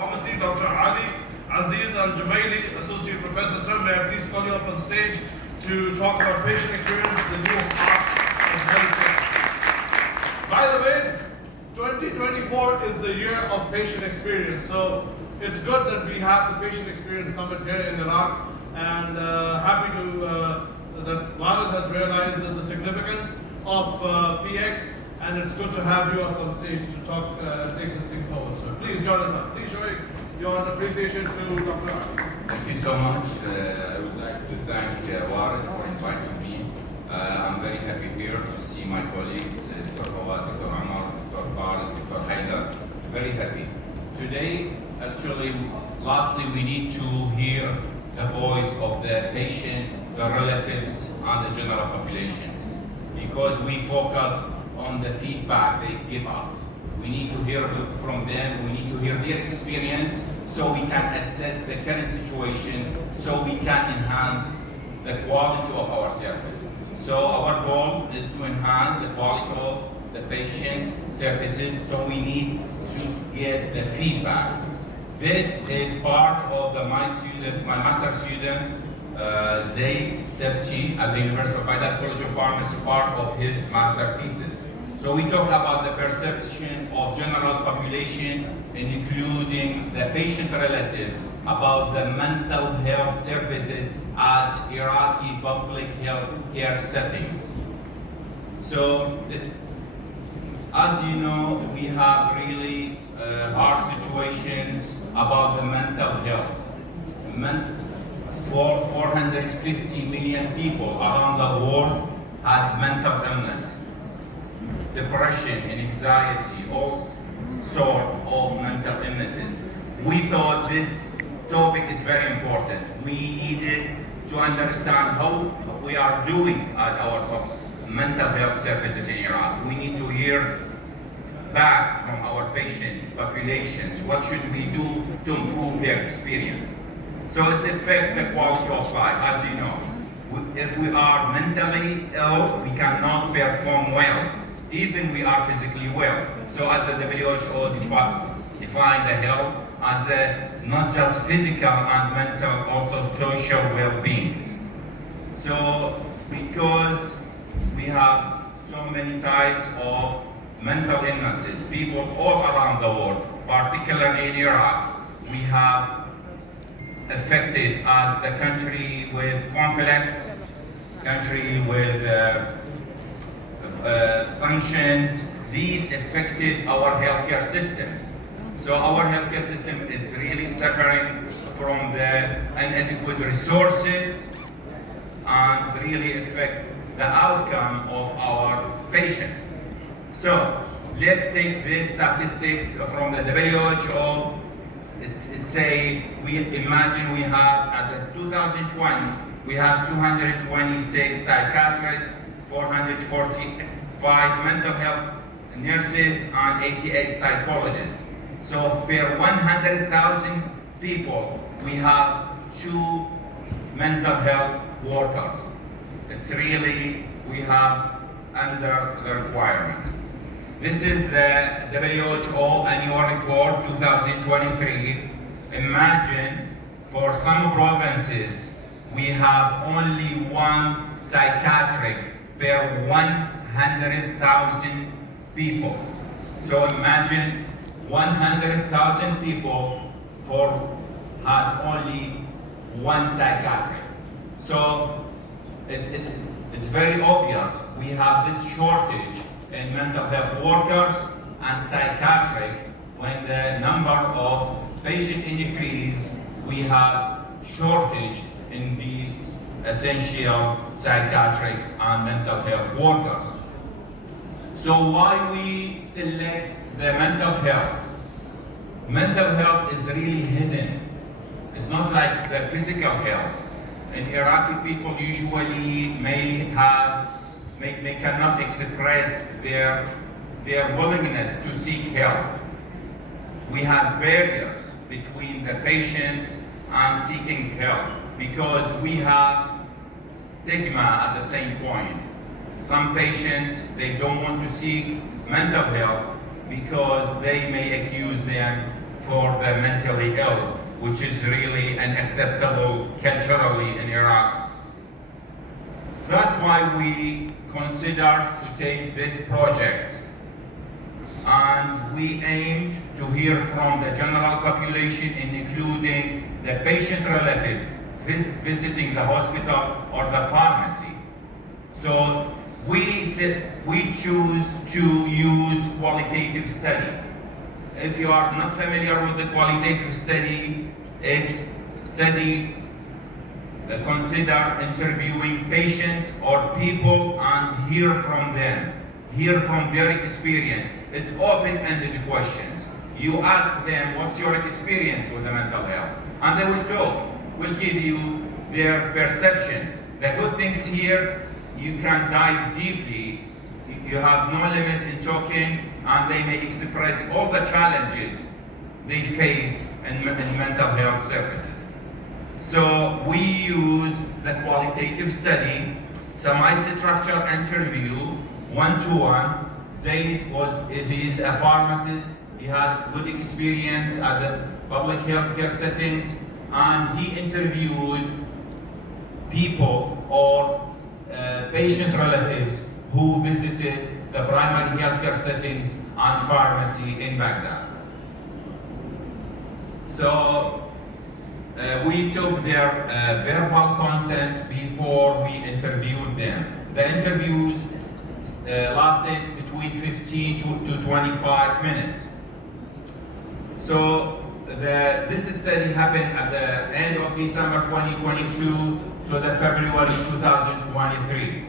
Pharmacy, Dr. Ali Azeez Al-Jumaili, Associate Professor. Sir, may I please call you up on stage to talk about patient experience, the new art of healthcare. By the way, 2024 is the year of patient experience. So it's good that we have the Patient Experience Summit here in Iraq, and happy to that Bharat has realized the significance of PX, and it's good to have you up on stage to talk, take this thing forward. So please join us up. Please show your appreciation to Dr. Ali. Thank you so much. I would like to thank Warren for inviting me. I'm very happy here to see my colleagues, Dr. Fawaz, Dr. Amar, Dr. Faris, Dr. Haidar. Very happy. Today, actually, lastly, we need to hear the voice of the patient, the relatives, and the general population, because we focus on the feedback they give us. We need to hear from them, we need to hear their experience so we can assess the current situation, so we can enhance the quality of our service. So our goal is to enhance the quality of the patient services, so we need to get the feedback. This is part of my master student, Sept at the University of Baghdad College of Pharmacy, part of his master thesis. So we talk about the perception of general population, including the patient relative, about the mental health services at Iraqi public health care settings. So, as you know, we have really hard situations about the mental health. 450 million people around the world had mental illness, depression and anxiety, all sorts of mental illnesses. We thought this topic is very important. We needed to understand how we are doing at our mental health services in Iraq. We need to hear back from our patient populations. What should we do to improve their experience? So it affects the quality of life, as you know. If we are mentally ill, we cannot perform well, even we are physically well. So as the WHO define the health as not just physical and mental, also social well-being. So because we have so many types of mental illnesses, people all around the world, particularly in Iraq, we have affected as the country with conflicts, country with sanctions. These affected our healthcare systems. So our healthcare system is really suffering from the inadequate resources and really affect the outcome of our patients. So let's take these statistics from the WHO. It's say, we imagine we have, at the 2020, we have 226 psychiatrists, 445 mental health nurses, and 88 psychologists. So per 100,000 people, we have 2 mental health workers. It's really, we have under the requirements. This is the WHO annual report 2023. Imagine for some provinces, we have only 1 psychiatric per 100,000 people. So imagine 100,000 people has only 1 psychiatric. So it's very obvious we have this shortage in mental health workers and psychiatric. When the number of patients increase, we have shortage in these essential psychiatrics and mental health workers. So why we select the mental health? Mental health is really hidden. It's not like the physical health. And Iraqi people usually cannot express their willingness to seek help. We have barriers between the patients and seeking help because we have stigma at the same point. Some patients, they don't want to seek mental health because they may accuse them for the mentally ill, which is really unacceptable culturally in Iraq. That's why we consider to take this project, and we aimed to hear from the general population, including the patient relative visiting the hospital or the pharmacy. So we choose to use qualitative study. If you are not familiar with the qualitative study, it's study consider interviewing patients or people and hear from them, hear from their experience. It's open-ended questions. You ask them, what's your experience with the mental health? And they will talk, will give you their perception. The good things here, you can dive deeply. You have no limit in talking, and they may express all the challenges they face in mental health services. So we use the qualitative study, semi-structured interview, one-to-one. He is a pharmacist. He had good experience at the public healthcare settings, and he interviewed people or patient relatives who visited the primary healthcare settings and pharmacy in Baghdad. So we took their verbal consent before we interviewed them. The interviews lasted between 15 to 25 minutes. So this study happened at the end of December 2022 to the February 2023.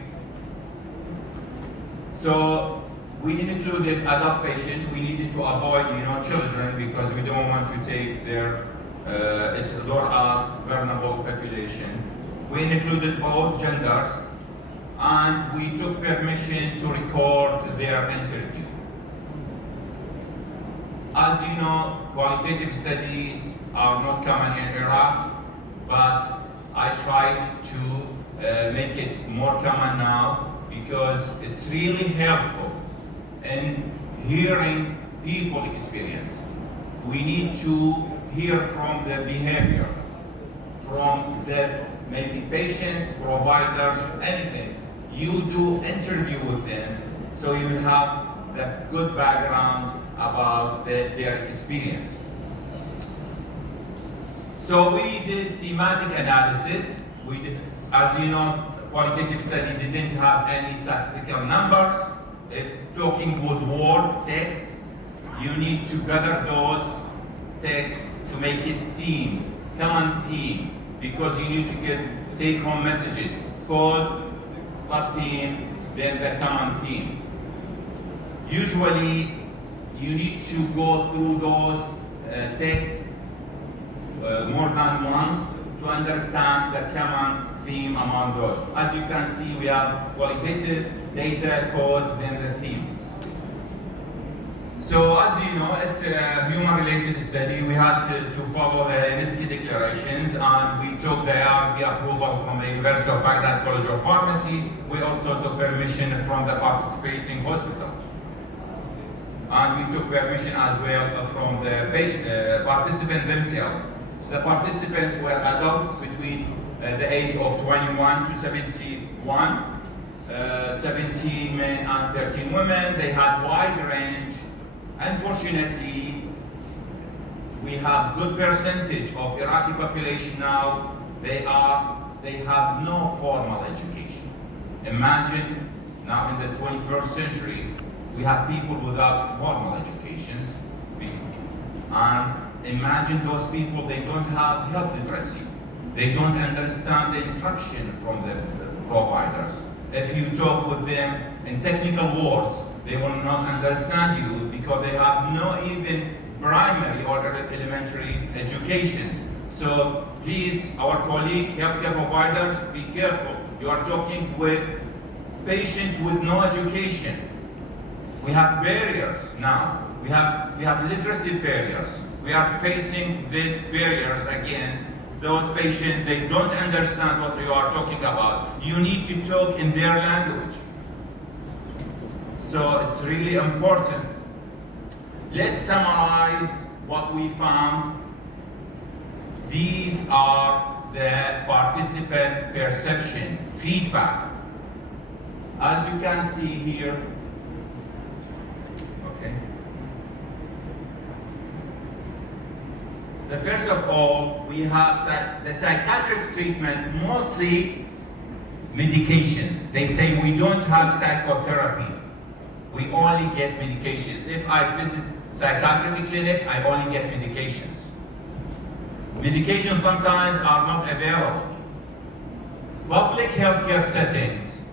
So we included adult patients. We needed to avoid, children, because we don't want to take their it's a vulnerable population. We included both genders, and we took permission to record their interview. As you know, qualitative studies are not common in Iraq, but I tried to make it more common now because it's really helpful in hearing people experience. We need to hear from the behavior, from the maybe patients, providers, anything. You do interview with them, so you have that good background about their experience. So we did thematic analysis. As you know, qualitative study didn't have any statistical numbers. It's talking with word text. You need to gather those texts to make it themes, common theme, because you need to give take-home messages, code, sub-theme, then the common theme. Usually, you need to go through those texts more than once to understand the common theme among those. As you can see, we have qualitative, data, codes, then the theme. So as you know, it's a human-related study. We had to follow the NSC declarations, and we took the ARB approval from the University of Baghdad College of Pharmacy. We also took permission from the participating hospitals. And we took permission as well from the participants themselves. The participants were adults between the age of 21 to 71, 17 men and 13 women. They had wide range. Unfortunately, we have good percentage of Iraqi population now. They have no formal education. Imagine now in the 21st century, we have people without formal educations. And imagine those people, they don't have health literacy. They don't understand the instruction from the providers. If you talk with them in technical words, they will not understand you because they have no even primary or elementary educations. So please, our colleague, healthcare providers, be careful. You are talking with patients with no education. We have barriers now. We have literacy barriers. We are facing these barriers again. Those patients, they don't understand what you are talking about. You need to talk in their language. So it's really important. Let's summarize what we found, these are the participant perception, feedback. As you can see here, okay. First of all, we have the psychiatric treatment, mostly medications. They say we don't have psychotherapy. We only get medications. If I visit psychiatric clinic, I only get medications. Medications sometimes are not available. Public healthcare settings,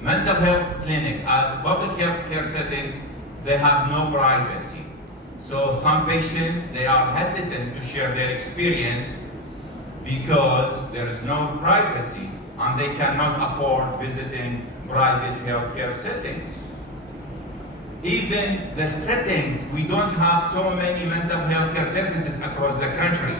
mental health clinics, at public healthcare settings, they have no privacy. So some patients, they are hesitant to share their experience because there is no privacy and they cannot afford visiting private healthcare settings. Even the settings, we don't have so many mental health care services across the country.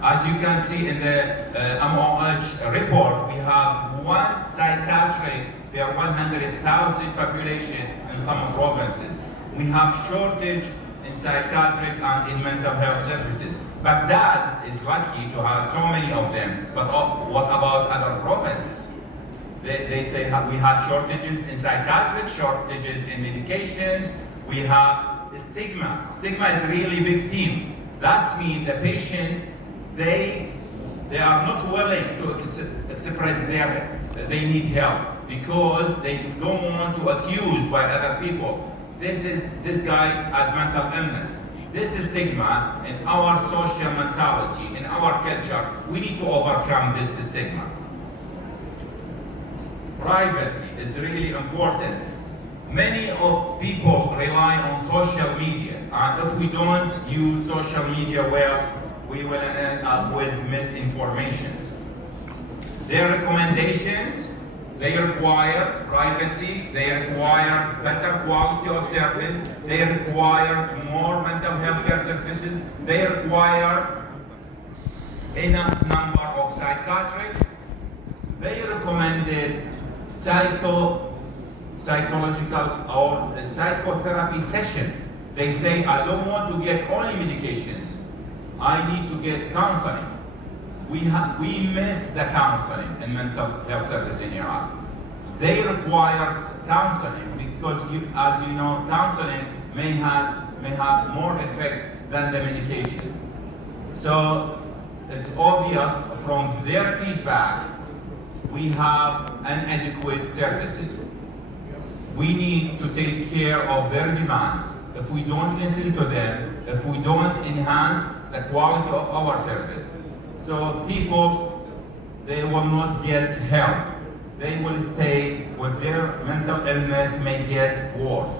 As you can see in the MOH report, we have one psychiatric per 100,000 population in some provinces. We have shortage in psychiatric and in mental health services. Baghdad is lucky to have so many of them, but what about other provinces? They say we have shortages in psychiatric, shortages in medications, we have stigma. Stigma is a really big theme. That means the patient, they are not willing to express they need help because they don't want to accuse by other people. This guy has mental illness. This is stigma in our social mentality, in our culture. We need to overcome this stigma. Privacy is really important. Many of people rely on social media, and if we don't use social media well, we will end up with misinformation. Their recommendations, they require privacy, they require better quality of service, they require more mental health care services, they require enough number of psychiatric, they recommended psychological or psychotherapy session. They say, I don't want to get only medications, I need to get counseling. We miss the counseling in mental health service in Iraq. They require counseling because, as you know, counseling may have more effect than the medication. So it's obvious from their feedback, we have inadequate services. We need to take care of their demands. If we don't listen to them, if we don't enhance the quality of our service, so people, they will not get help. They will stay with their mental illness, may get worse.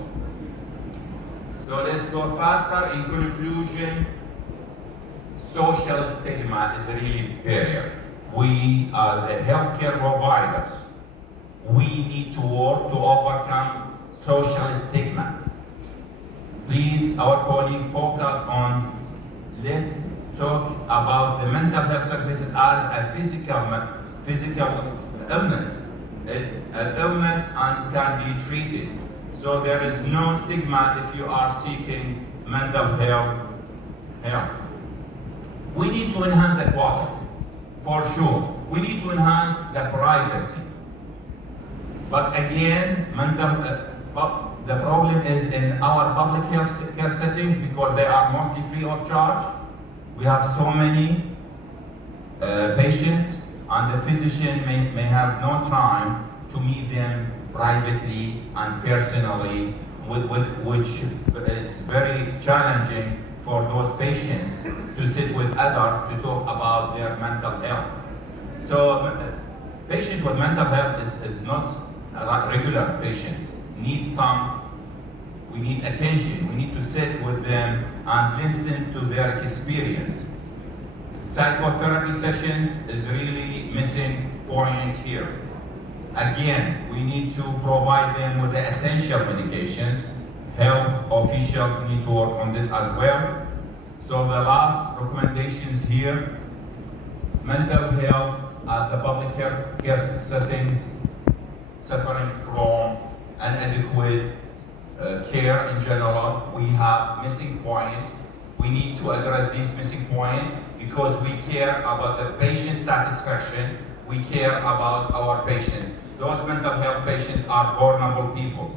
So let's go faster. In conclusion, social stigma is really barrier. We, as a healthcare providers, we need to work to overcome social stigma. Please, our colleague, focus on, let's talk about the mental health services as a physical illness. It's an illness and can be treated. So there is no stigma if you are seeking mental health help. We need to enhance the quality, for sure. We need to enhance the privacy. But again, the problem is in our public health care settings because they are mostly free of charge. We have so many patients, and the physician may have no time to meet them privately and personally, which is very challenging for those patients to sit with others to talk about their mental health. So patients with mental health is not like regular patients. We need attention. We need to sit with them and listen to their experience. Psychotherapy sessions is really missing point here. Again, we need to provide them with the essential medications. Health officials need to work on this as well. So the last recommendations here, mental health at the public care settings suffering from inadequate care in general. We have missing point. We need to address this missing point because we care about the patient satisfaction. We care about our patients. Those mental health patients are vulnerable people.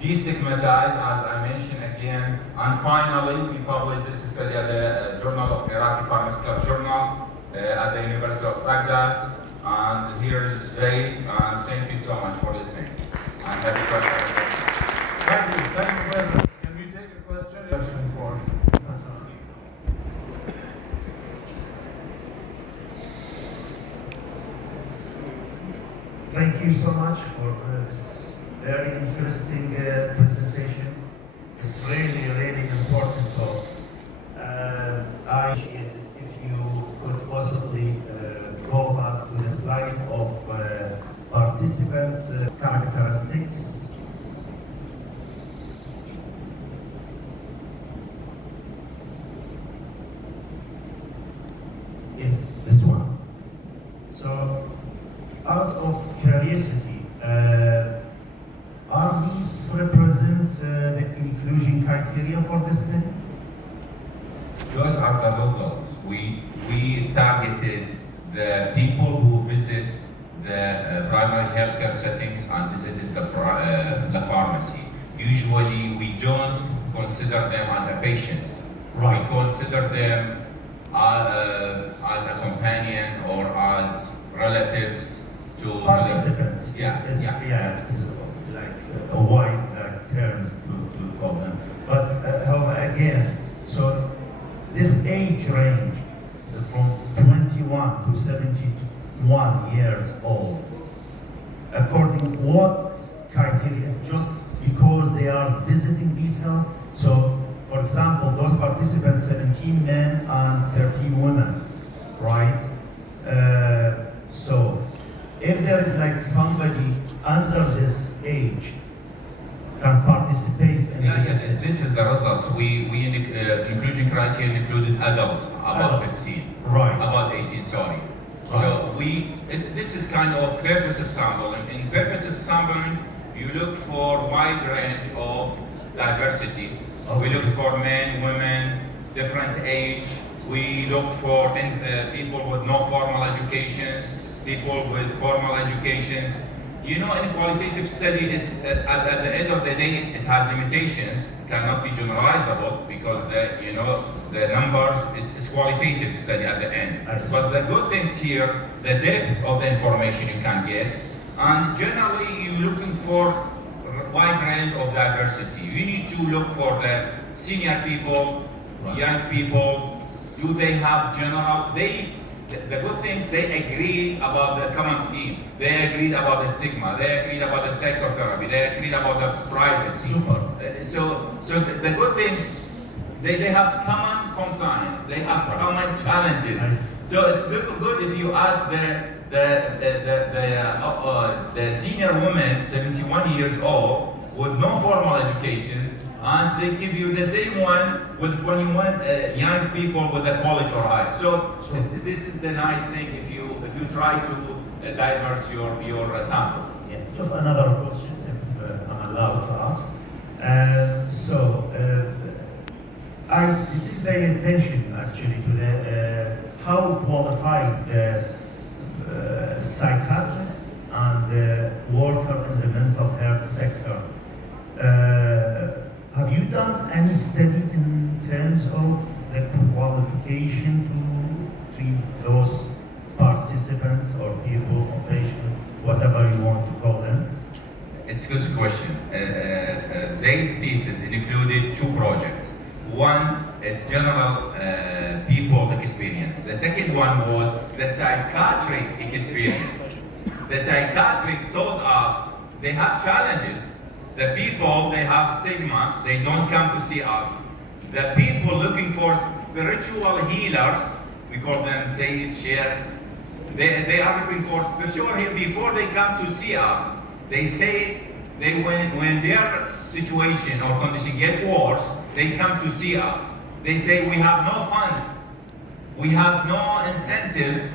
Destigmatized, as I mentioned again, and finally, we published this study at the Journal of Iraqi Pharmaceutical Journal at the University of Baghdad. And here's Zaid, and thank you so much for listening. And have a question. Thank you, President. Can we take a question for Professor? Thank you so much for this very interesting presentation. It's really important talk. I appreciate it if you could possibly go back to the slide of participants' characteristics. Is this one. So, out of curiosity, are these represent the inclusion criteria for this study? Those are the results. We targeted the people who visit the primary healthcare settings and visited the pharmacy. Usually, we don't consider them as a patient. Right. We consider them as a companion or as relatives to Participants. Yeah. Is like a wide terms to call them. But however, again, so this age range is from 21 to 71 years old. According what criteria? Is just because they are visiting these health. So, for example, those participants, 17 men and 13 women, right? So, if there is like somebody under this age can participate in Yes, this. this is the results. Inclusion criteria included adults above 15, Right. above 18, sorry. Right. So this is kind of purposive sampling. In purposive sampling, you look for wide range of diversity. Okay. We looked for men, women, different age. We looked for people with no formal educations, people with formal educations. You know, in a qualitative study, it's, at the end of the day, it has limitations. It cannot be generalizable because, you know, the numbers, it's qualitative study at the end. But the good things here, the depth of the information you can get, and generally you're looking for wide range of diversity. You need to look for the senior people, young people. Do they have general, the good things, they agreed about the common theme. They agreed about the stigma. They agreed about the psychotherapy. They agreed about the privacy. So the good things, they have common compliance. They have common challenges. Nice. So it's good if you ask the senior woman, 71 years old, with no formal educations, and they give you the same one with 21 young people with a college or high. So this is the nice thing if you try to diverse your sample. Yeah. Just another question, if I'm allowed to ask. I didn't pay attention actually to the how qualified the psychiatrists and the worker in the mental health sector. Have you done any study in terms of the qualification to treat those participants or people or patients, whatever you want to call them? It's a good question. Zaid thesis included two projects. One, it's general people experience. The second one was the psychiatric experience. The psychiatric told us they have challenges. The people, they have stigma, they don't come to see us. The people looking for spiritual healers, we call them Zayd, Sheikh, they are looking for spiritual healers before they come to see us. They say when their situation or condition gets worse, they come to see us. They say we have no fund, we have no incentive,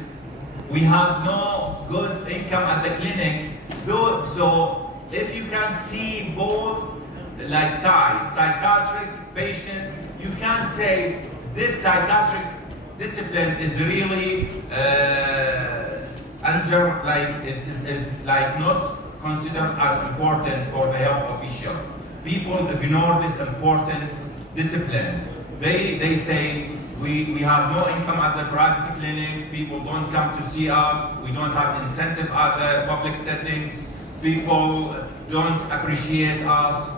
we have no good income at the clinic. So if you can see both like psychiatric patients. You can't say this psychiatric discipline is really under, like, it's like not considered as important for the health officials. People ignore this important discipline. They say, we have no income at the private clinics, people don't come to see us, we don't have incentive at the public settings, people don't appreciate us.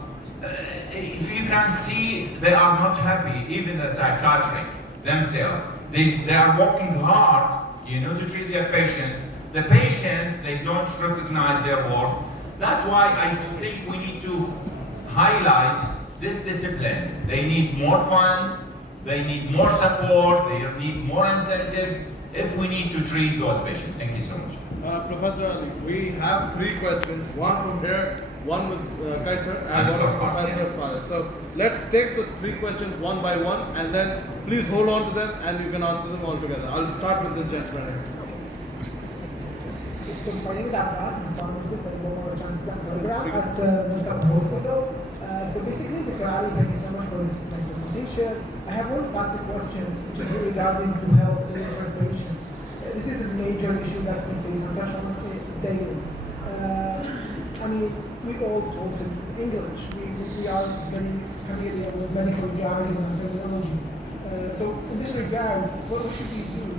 If you can see, they are not happy, even the psychiatric themselves. They are working hard, to treat their patients. The patients, they don't recognize their work. That's why I think we need to highlight this discipline. They need more fund, they need more support, they need more incentive if we need to treat those patients. Thank you so much. Professor Ali, we have 3 questions, one from here, one with Kaiser, and one with Professor Faris. So let's take the 3 questions one by one, and then please hold on to them and you can answer them all together. I'll start with this gentleman. So my name is Abbas, I'm a pharmacist at the Bone Marrow Transplant Program at Sept Hospital. So basically, Dr. Ali, thank you so much for this nice presentation. I have one basic question, which is regarding to health illiterate patients. This is a major issue that we face and touch on it daily. I mean, we all talk in English. We are very familiar with medical jargon and terminology. So in this regard, what should we do?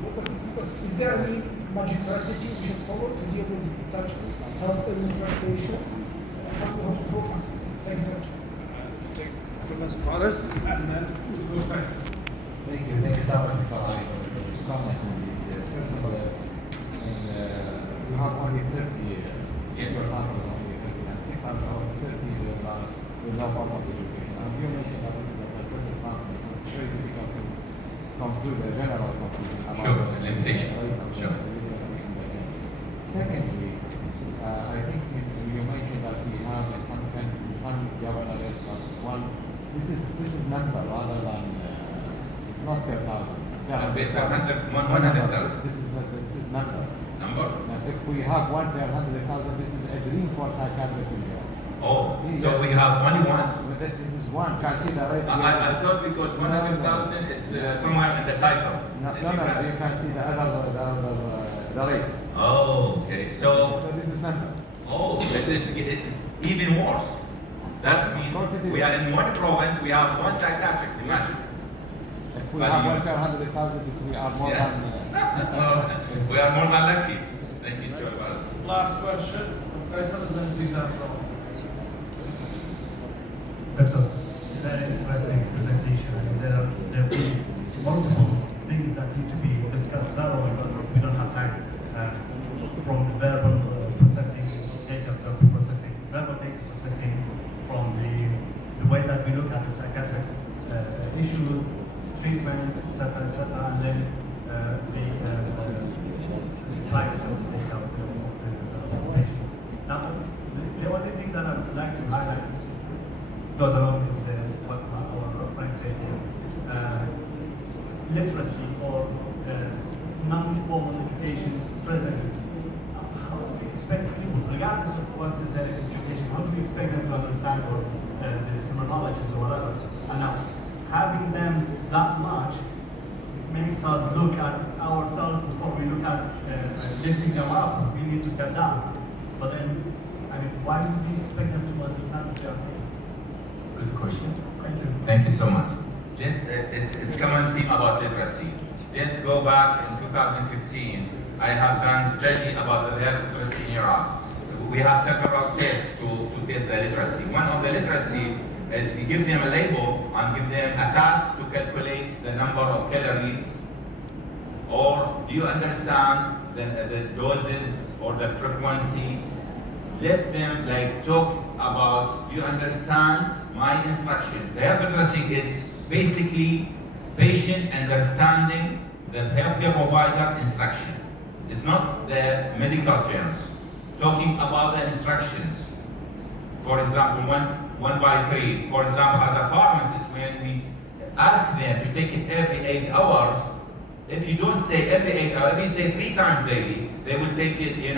Is there any magic recipe we should follow to deal with such health illiterate patients? Thank you so much. Take Professor Faris, and then we'll go Kaiser. Thank you so much, Dr. Ali, for the comments. First of all, we have only 30 samples, only 30, and 6 out of 30 years are with no formal education. And you mentioned that this is a percussive sample, so it's very difficult to conclude a general conclusion about the limitation. Sure. Secondly, I think you mentioned that we have in some governorates one. This is number rather than it's not per thousand. Per 100,000. This is number. Number? Now, if we have 1 per 100,000, this is a dream for psychiatrists in here. Oh, so we have only one. This is one. Can see the rate. I thought because 100,000 it's somewhere in the title. No, you can see the the rate. Oh, okay. So this is number. oh, it's even worse. That's mean we are in one province. We have one psychiatric. Imagine. If we have 1 per 100,000, we are more than. We are more than lucky. Thank you, Dr. Faris. Last question from Kaiser, and then please answer all. Doctor, very interesting presentation. I mean, there are multiple things that need to be discussed thoroughly, but we don't have time. From verbal processing, verbal data processing, from the way that we look at the psychiatric issues, treatment, etc., and then the types of data of the patients. Now, the only thing that I'd like to highlight goes along with what our friend said here. Literacy or non-formal education presence. How do we expect people, regardless of what is their education, how do we expect them to understand or the terminologies or whatever? And now, having them that much makes us look at ourselves before we look at lifting them up. We need to step down. But then, I mean, why would we expect them to understand what they are saying? Good question. Thank you. Thank you so much. It's common theme about literacy. Let's go back in 2015. I have done study about the literacy in Iraq. We have several tests to test the literacy. One of the literacy is you give them a label and give them a task to calculate the number of calories, or do you understand the doses or the frequency? Let them talk about, do you understand my instruction? The health literacy is basically patient understanding the healthcare provider instruction. It's not the medical terms. Talking about the instructions. For example, 1 by 3. For example, as a pharmacist, when we ask them to take it every 8 hours, if you don't say every 8 hours, if you say 3 times daily, they will take it,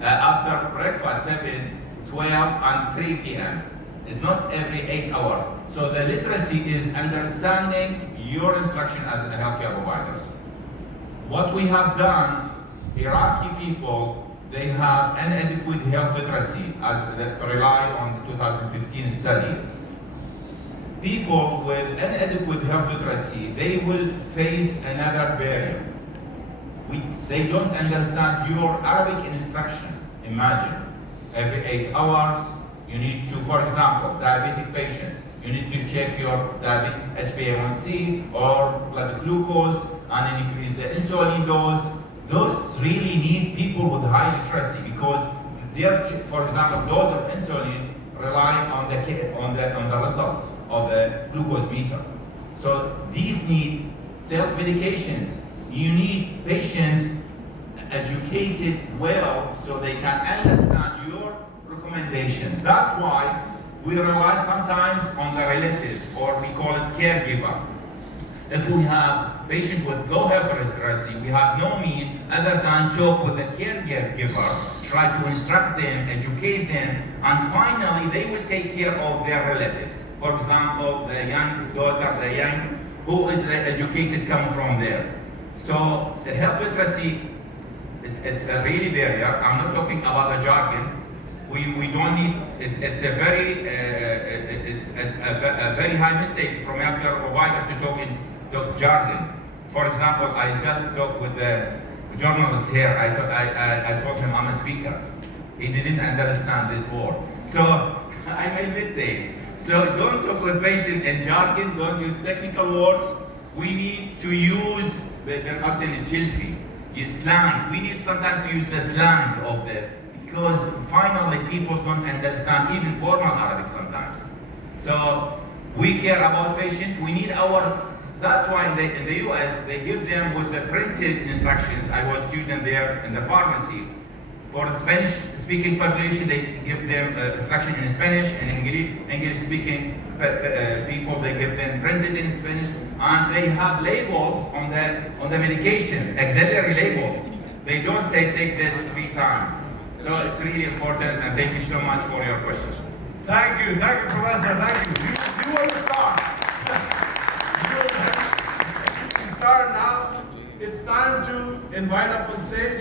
after breakfast, 7, 12, and 3 p.m. It's not every 8 hours. So the literacy is understanding your instruction as a healthcare providers. What we have done, Iraqi people, they have inadequate health literacy as they rely on the 2015 study. People with inadequate health literacy, they will face another barrier. They don't understand your Arabic instruction. Imagine, every 8 hours, you need to, for example, diabetic patients, you need to check your HbA1c or blood glucose and then increase the insulin dose. Those really need people with high literacy because for example, dose of insulin rely on the results of the glucose meter. So these need self-medications. You need patients educated well so they can understand your recommendations. That's why we rely sometimes on the relative, or we call it caregiver. If we have patients with low health literacy, we have no means other than talk with the caregiver, try to instruct them, educate them, and finally they will take care of their relatives. For example, the young daughter, who is educated come from there. So the health literacy, it's a really barrier. I'm not talking about the jargon. We don't need. It's a very high mistake from healthcare providers to talk jargon. For example, I just talked with the journalist here. I told him I'm a speaker. He didn't understand this word. So I made mistake. So don't talk with patients in jargon. Don't use technical words. We need to use slang. We need sometimes to use the slang of the, because finally people don't understand even formal Arabic sometimes. So we care about patients. We need that's why in the US they give them with the printed instructions. I was a student there in the pharmacy. For Spanish speaking population, they give them instruction in Spanish, and English speaking people, they give them printed in Spanish, and they have labels on the medications, auxiliary labels. They don't say take this 3 times. So it's really important, and thank you so much for your questions. Thank you, Professor, thank you. You will start. You start now. It's time to invite up on stage